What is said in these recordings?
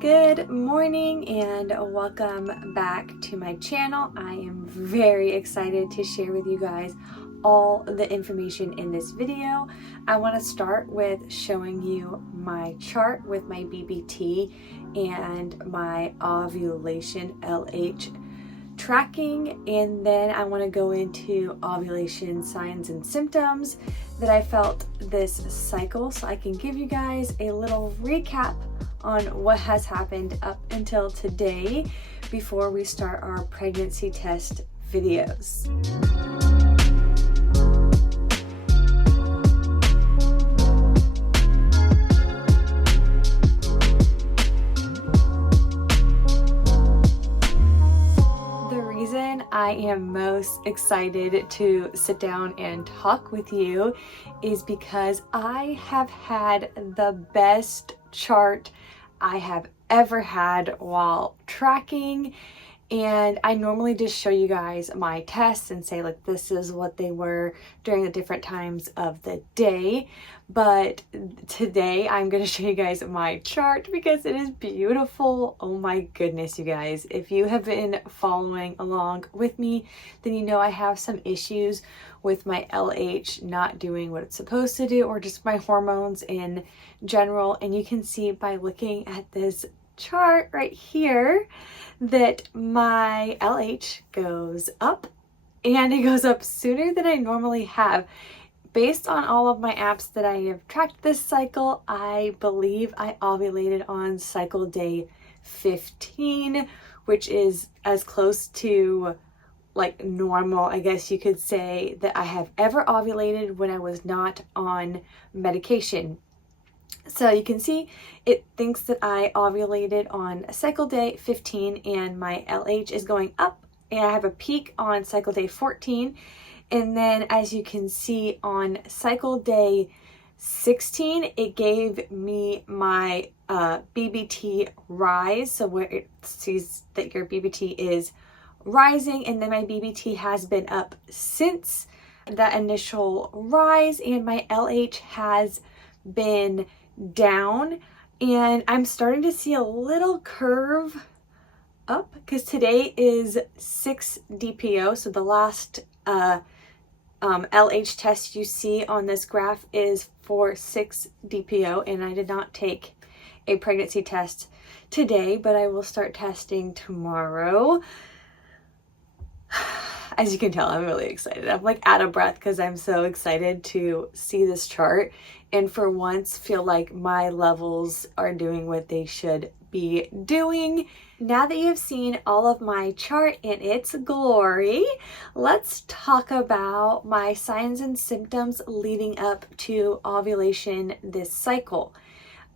Good morning and welcome back to my channel. I am very excited to share with you guys all the information in this video. I want to start with showing you my chart with my BBT and my ovulation LH tracking, and then I want to go into ovulation signs and symptoms that I felt this cycle, so I can give you guys a little recap on what has happened up until today before we start our pregnancy test videos. I am most excited to sit down and talk with you is because I have had the best chart I have ever had while tracking. And I normally just show you guys my tests and say like this is what they were during the different times of the day. But today I'm going to show you guys my chart because it is beautiful. Oh my goodness, you guys. If you have been following along with me, then you know I have some issues with my LH not doing what it's supposed to do, or just my hormones in general. And you can see by looking at this chart right here that my LH goes up, and it goes up sooner than I normally have. Based on all of my apps that I have tracked this cycle, I believe I ovulated on cycle day 15, which is as close to like normal, I guess you could say, that I have ever ovulated when I was not on medication. So you can see it thinks that I ovulated on cycle day 15 and my LH is going up, and I have a peak on cycle day 14. And then as you can see on cycle day 16, it gave me my BBT rise. So where it sees that your BBT is rising, and then my BBT has been up since that initial rise, and my LH has been down, and I'm starting to see a little curve up because today is 6 DPO. So the last LH test you see on this graph is for 6 DPO, and I did not take a pregnancy test today, but I will start testing tomorrow. As you can tell, I'm really excited. I'm like out of breath because I'm so excited to see this chart and for once feel like my levels are doing what they should be doing. Now that you've seen all of my chart in its glory, let's talk about my signs and symptoms leading up to ovulation this cycle.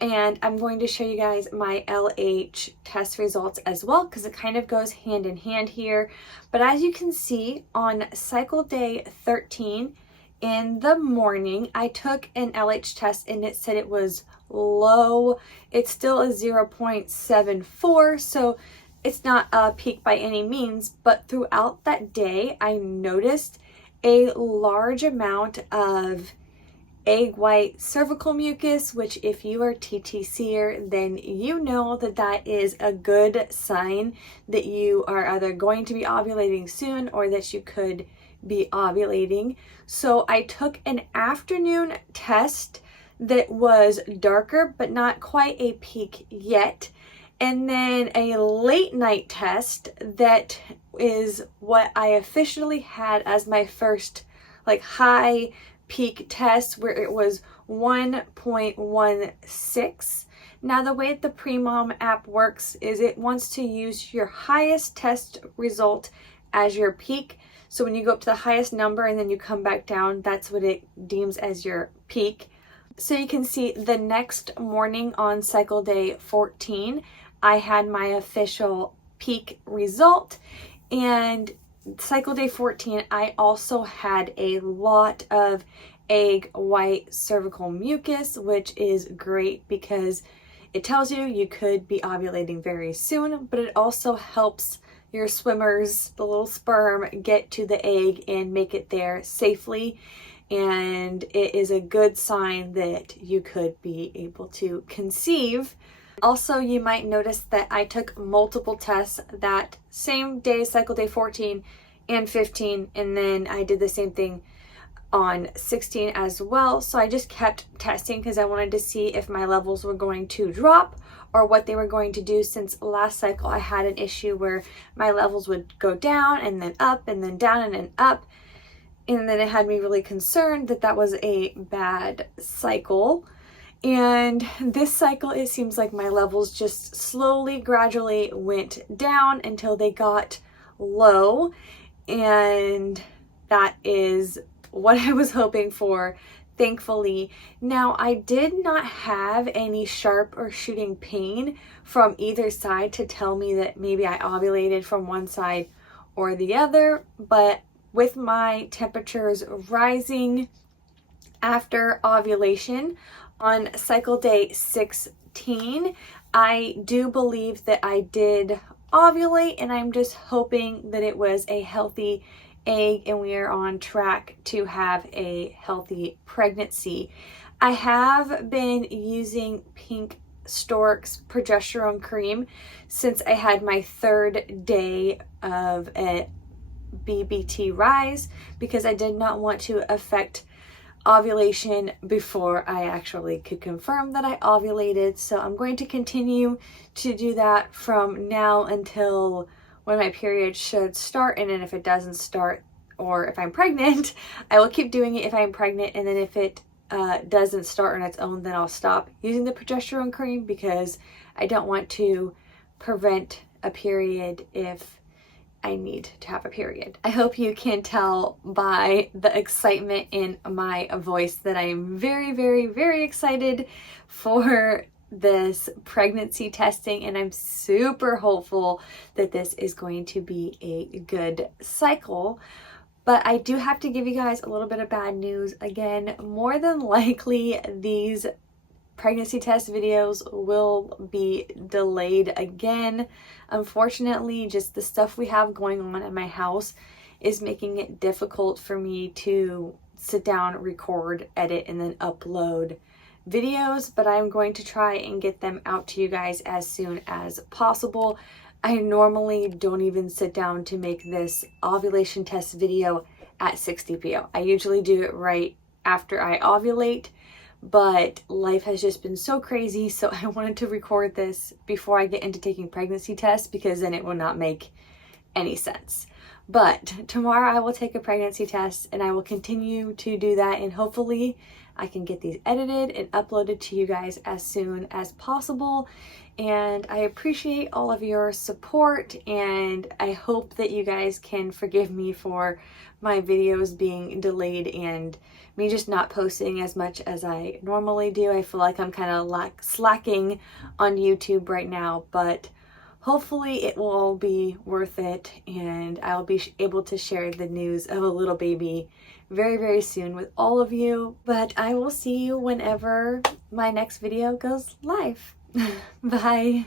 And I'm going to show you guys my LH test results as well because it kind of goes hand in hand here. But as you can see, on cycle day 13 in the morning, I took an LH test and it said it was low. It's still a 0.74, so it's not a peak by any means. But throughout that day, I noticed a large amount of egg white cervical mucus, which if you are TTCer, then you know that that is a good sign that you are either going to be ovulating soon or that you could be ovulating. So I took an afternoon test that was darker but not quite a peak yet, and then a late night test that is what I officially had as my first like high peak test, where it was 1.16. Now the way that the Premom app works is it wants to use your highest test result as your peak. So when you go up to the highest number and then you come back down, that's what it deems as your peak. So you can see the next morning on cycle day 14, I had my official peak result, and cycle day 14, I also had a lot of egg white cervical mucus, which is great because it tells you you could be ovulating very soon, but it also helps your swimmers, the little sperm, get to the egg and make it there safely. And it is a good sign that you could be able to conceive Also, you might notice that I took multiple tests that same day, cycle day 14 and 15, and then I did the same thing on 16 as well. So I just kept testing because I wanted to see if my levels were going to drop or what they were going to do, since last cycle I had an issue where my levels would go down and then up and then down and then up. And then it had me really concerned that that was a bad cycle. And this cycle, it seems like my levels just slowly, gradually went down until they got low. And that is what I was hoping for, thankfully. Now, I did not have any sharp or shooting pain from either side to tell me that maybe I ovulated from one side or the other, but with my temperatures rising after ovulation on cycle day 16, I do believe that I did ovulate, and I'm just hoping that it was a healthy egg and we are on track to have a healthy pregnancy. I have been using Pink Stork's progesterone cream since I had my 3rd day of a BBT rise, because I did not want to affect ovulation before I actually could confirm that I ovulated. So I'm going to continue to do that from now until when my period should start, and then if it doesn't start, or if I'm pregnant, I will keep doing it if I'm pregnant, and then if it doesn't start on its own, then I'll stop using the progesterone cream, because I don't want to prevent a period if I need to have a period. I hope you can tell by the excitement in my voice that I'm very, very, very excited for this pregnancy testing, and I'm super hopeful that this is going to be a good cycle. But I do have to give you guys a little bit of bad news. Again, more than likely these pregnancy test videos will be delayed again. Unfortunately, just the stuff we have going on at my house is making it difficult for me to sit down, record, edit, and then upload videos, but I'm going to try and get them out to you guys as soon as possible. I normally don't even sit down to make this ovulation test video at 60 p.m. I usually do it right after I ovulate, but life has just been so crazy, so I wanted to record this before I get into taking pregnancy tests, because then it will not make any sense. But tomorrow I will take a pregnancy test, and I will continue to do that, and hopefully I can get these edited and uploaded to you guys as soon as possible. And I appreciate all of your support, and I hope that you guys can forgive me for my videos being delayed and me just not posting as much as I normally do. I feel like I'm kind of slacking on YouTube right now, but hopefully it will all be worth it, and I'll be able to share the news of a little baby very, very soon with all of you. But I will see you whenever my next video goes live. Bye.